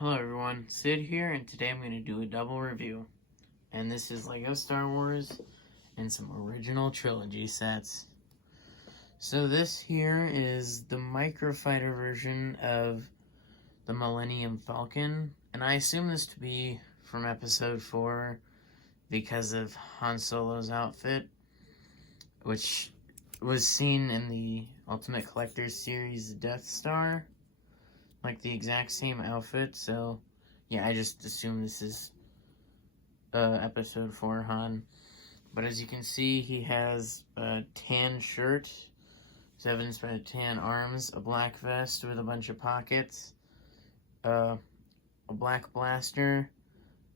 Hello everyone, Sid here, and today I'm going to do a double review. And this is Lego Star Wars and some original trilogy sets. So this here is the microfighter version of the Millennium Falcon, and I assume this to be from episode 4 because of Han Solo's outfit, which was seen in the Ultimate Collector's series Death Star. Like the exact same outfit, so yeah, I just assume this is episode 4 Han. But as you can see, he has a tan shirt, it's evidenced by the tan arms, a black vest with a bunch of pockets, a black blaster,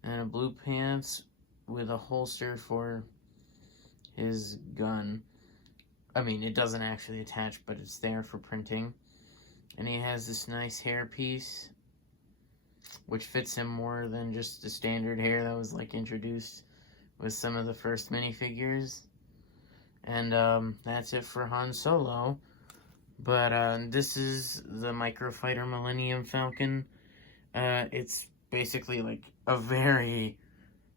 and a blue pants with a holster for his gun. I mean, it doesn't actually attach, but it's there for printing. And he has this nice hairpiece, which fits him more than just the standard hair that was like introduced with some of the first minifigures. And that's it for Han Solo. But this is the Microfighter Millennium Falcon. It's basically like a very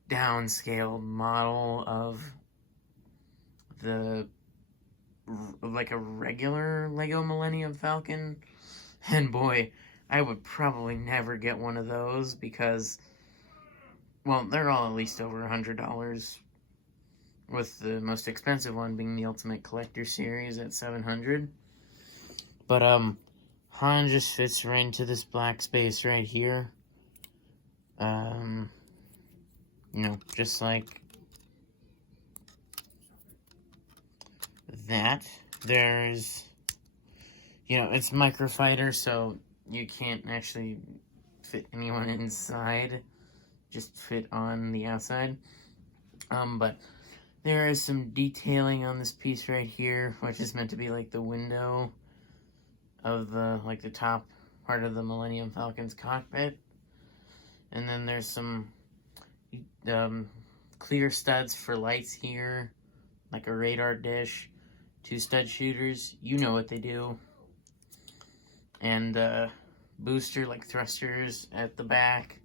downscaled model of like a regular Lego Millennium Falcon. And boy, I would probably never get one of those because, well, they're all at least over $100, with the most expensive one being the Ultimate Collector Series at $700. But Han just fits right into this black space right here. Just like that. There's, it's Microfighter, so you can't actually fit anyone inside, just fit on the outside. But there is some detailing on this piece right here, which is meant to be like the window of the top part of the Millennium Falcon's cockpit. And then there's some clear studs for lights here, like a radar dish, 2 stud shooters, you know what they do. And booster, like thrusters at the back.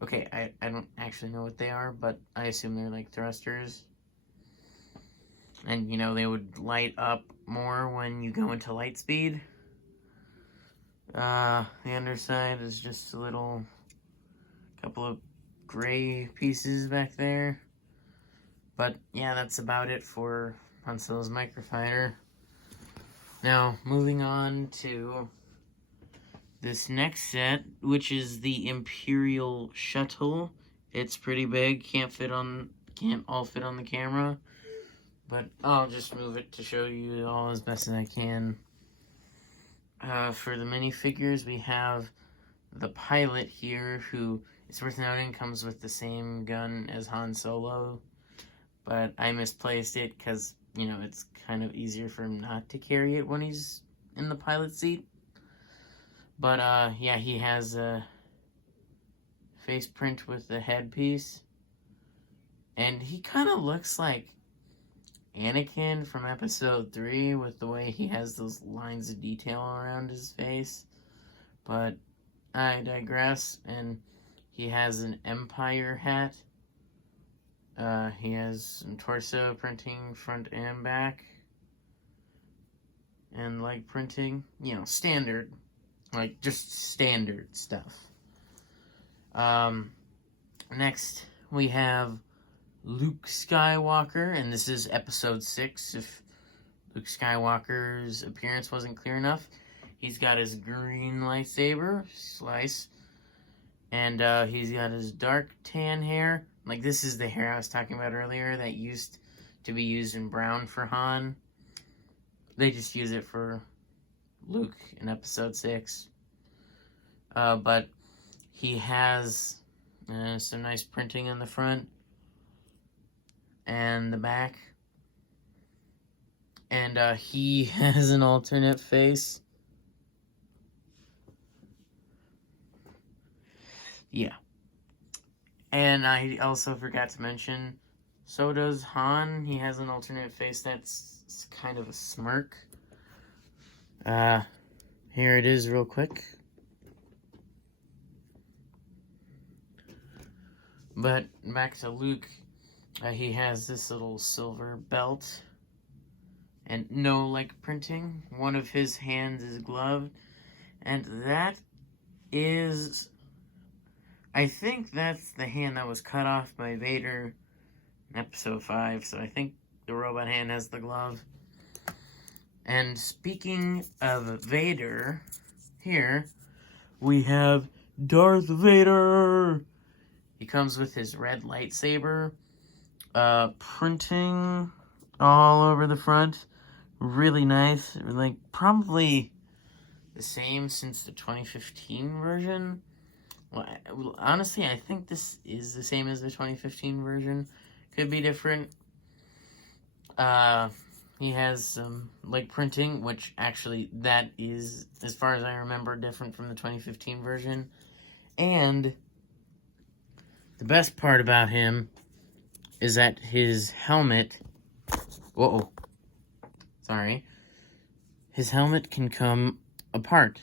Okay, I don't actually know what they are, but I assume they're like thrusters. And, they would light up more when you go into light speed. The underside is just a couple of gray pieces back there. But, yeah, that's about it for Han Solo's Microfighter. Now, moving on to this next set, which is the Imperial Shuttle. It's pretty big, can't all fit on the camera, but I'll just move it to show you all as best as I can. For the minifigures, we have the pilot here, who, it's worth noting, comes with the same gun as Han Solo, but I misplaced it because, it's kind of easier for him not to carry it when he's in the pilot seat. But, yeah, he has a face print with the headpiece. And he kind of looks like Anakin from episode 3 with the way he has those lines of detail around his face. But I digress, and he has an Empire hat. He has some torso printing front and back. And leg printing. Standard. Like, just standard stuff. Next, we have Luke Skywalker, and this is episode 6, if Luke Skywalker's appearance wasn't clear enough. He's got his green lightsaber, slice, and he's got his dark tan hair. Like, this is the hair I was talking about earlier that used to be used in brown for Han. They just use it for Luke in episode 6. But he has some nice printing on the front and the back. And he has an alternate face. Yeah. And I also forgot to mention, so does Han. He has an alternate face that's kind of a smirk. Here it is real quick. But back to Luke, he has this little silver belt and no leg printing. One of his hands is gloved, and that is, I think that's the hand that was cut off by Vader in Episode 5, so I think the robot hand has the glove. And speaking of Vader, here we have Darth Vader. He comes with his red lightsaber, printing all over the front. Really nice. Like, probably the same since the 2015 version. Well, honestly, I think this is the same as the 2015 version. Could be different. He has some leg printing, which actually that is, as far as I remember, different from the 2015 version. And the best part about him is that his helmet, his helmet can come apart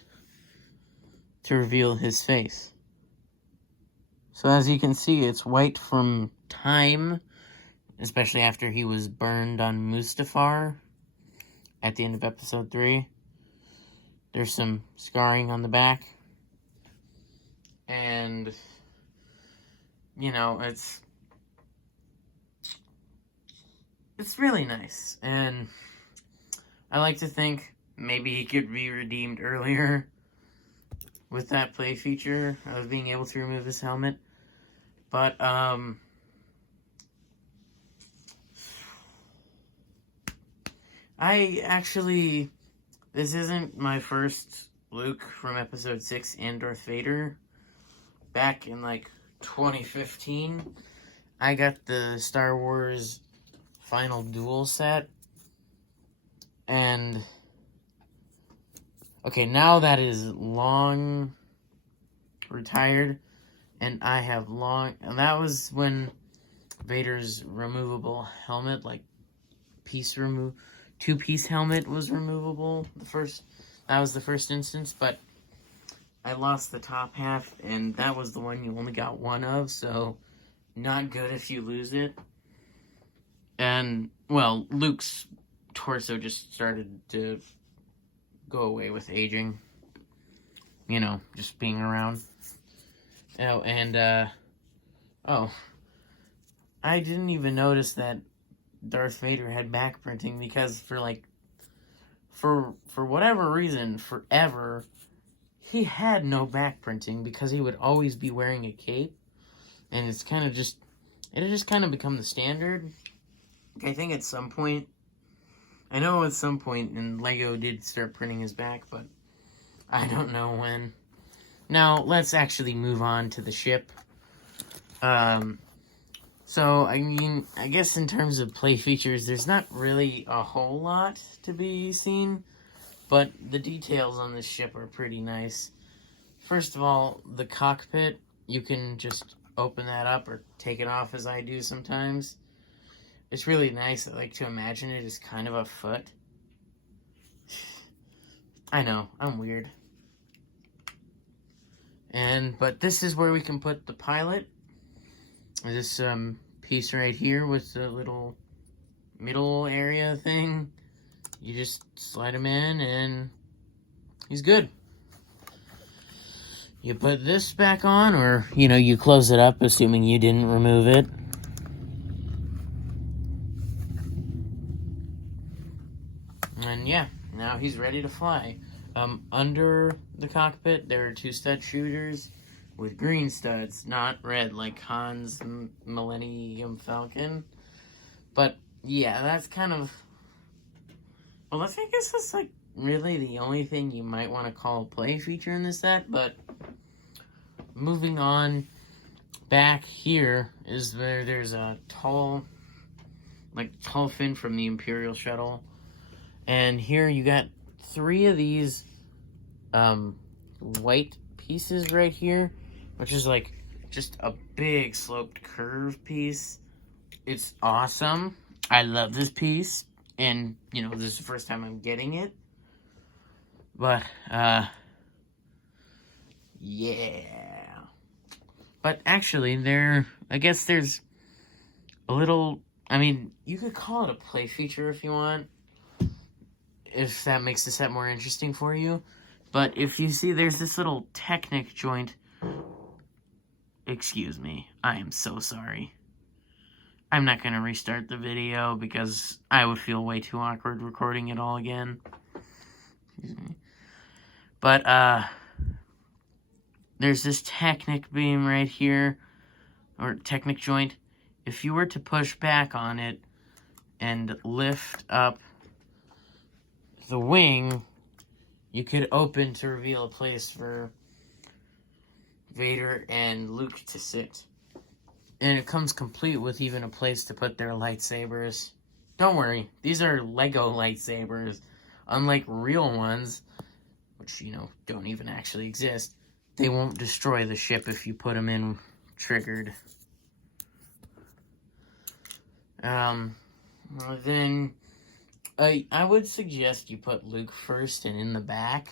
to reveal his face. So as you can see, it's white from time, especially after he was burned on Mustafar at the end of Episode 3. There's some scarring on the back. And, you know, it's really nice. And I like to think maybe he could be redeemed earlier with that play feature of being able to remove his helmet. But, this isn't my first Luke from Episode 6 and Darth Vader. Back in, 2015, I got the Star Wars Final Duel set. And, okay, now that is long retired, and and that was when Vader's removable helmet, two-piece helmet was removable. That was the first instance, but I lost the top half, and that was the one you only got one of, so not good if you lose it. And, well, Luke's torso just started to go away with aging. You know, just being around. Oh, and, I didn't even notice that Darth Vader had back printing because for whatever reason, forever, he had no back printing because he would always be wearing a cape. And it had just kind of become the standard. I think at some point, and Lego did start printing his back, but I don't know when. Now, let's actually move on to the ship. So, I guess in terms of play features, there's not really a whole lot to be seen, but the details on this ship are pretty nice. First of all, the cockpit, you can just open that up or take it off as I do sometimes. It's really nice. I like to imagine it as kind of a foot. I know, I'm weird. But this is where we can put the pilot. This piece right here with the little middle area thing. You just slide him in and he's good. You put this back on, or, you close it up, assuming you didn't remove it. And yeah, now he's ready to fly. Under the cockpit, there are two stud shooters with green studs, not red like Han's Millennium Falcon. But yeah, that's kind of, I guess that's really the only thing you might want to call a play feature in this set. But moving on, back here is where there's a tall fin from the Imperial Shuttle. And here you got 3 of these white pieces right here, which is just a big sloped curve piece. It's awesome. I love this piece, and this is the first time I'm getting it. But yeah. But actually, they're I guess there's a little, I mean, you could call it a play feature if you want, if that makes the set more interesting for you. But if you see, there's this little Technic joint. Excuse me, I am so sorry. I'm not going to restart the video because I would feel way too awkward recording it all again. Excuse me. But, there's this Technic beam right here, or Technic joint. If you were to push back on it and lift up the wing, you could open to reveal a place for Vader and Luke to sit. And it comes complete with even a place to put their lightsabers. Don't worry, these are Lego lightsabers. Unlike real ones, which, you know, don't even actually exist, they won't destroy the ship if you put them in triggered. Then I would suggest you put Luke first and in the back.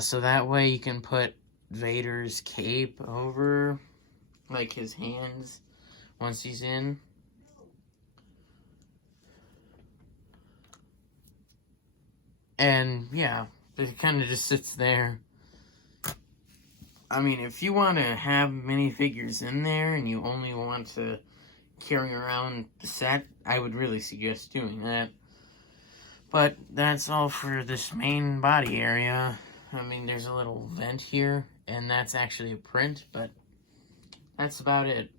So that way you can put Vader's cape over, like, his hands once he's in. And, yeah, it kind of just sits there. I mean, if you want to have minifigures in there and you only want to carry around the set, I would really suggest doing that. But that's all for this main body area. I mean, there's a little vent here, and that's actually a print, but that's about it.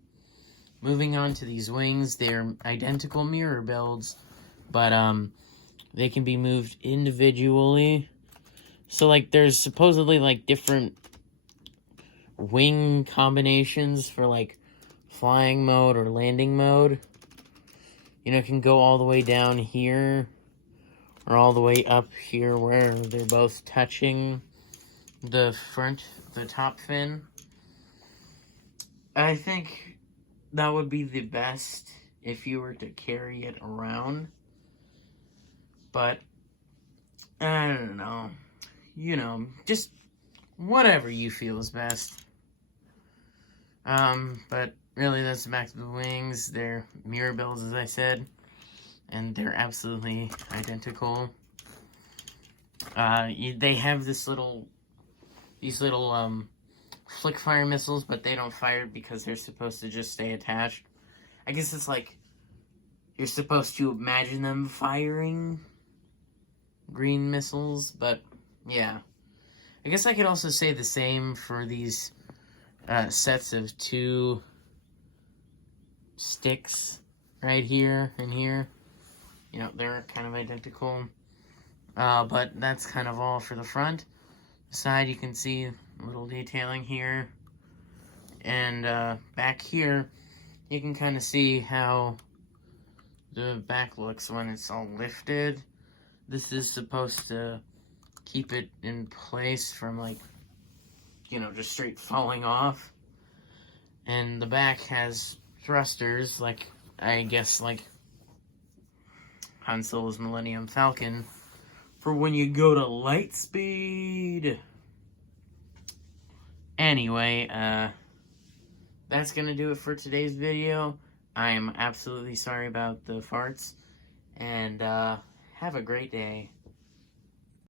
Moving on to these wings, they're identical mirror builds, but they can be moved individually. So, like, there's supposedly, like, different wing combinations for, like, flying mode or landing mode. You know, it can go all the way down here, or all the way up here where they're both touching the top fin. I think that would be the best if you were to carry it around. But, I don't know. You know, just whatever you feel is best. But really, that's the back of the wings. They're mirror builds, as I said, and they're absolutely identical. They have these little flick fire missiles, but they don't fire because they're supposed to just stay attached. I guess it's like you're supposed to imagine them firing green missiles, but yeah. I guess I could also say the same for these sets of two sticks right here and here. You know, they're kind of identical. But that's kind of all for the front. The side, you can see a little detailing here. And back here, you can kind of see how the back looks when it's all lifted. This is supposed to keep it in place from, like, you know, just straight falling off. And the back has thrusters, like, I guess, like Han Solo's Millennium Falcon, for when you go to light speed. Anyway, that's gonna do it for today's video. I'm absolutely sorry about the farts, and have a great day.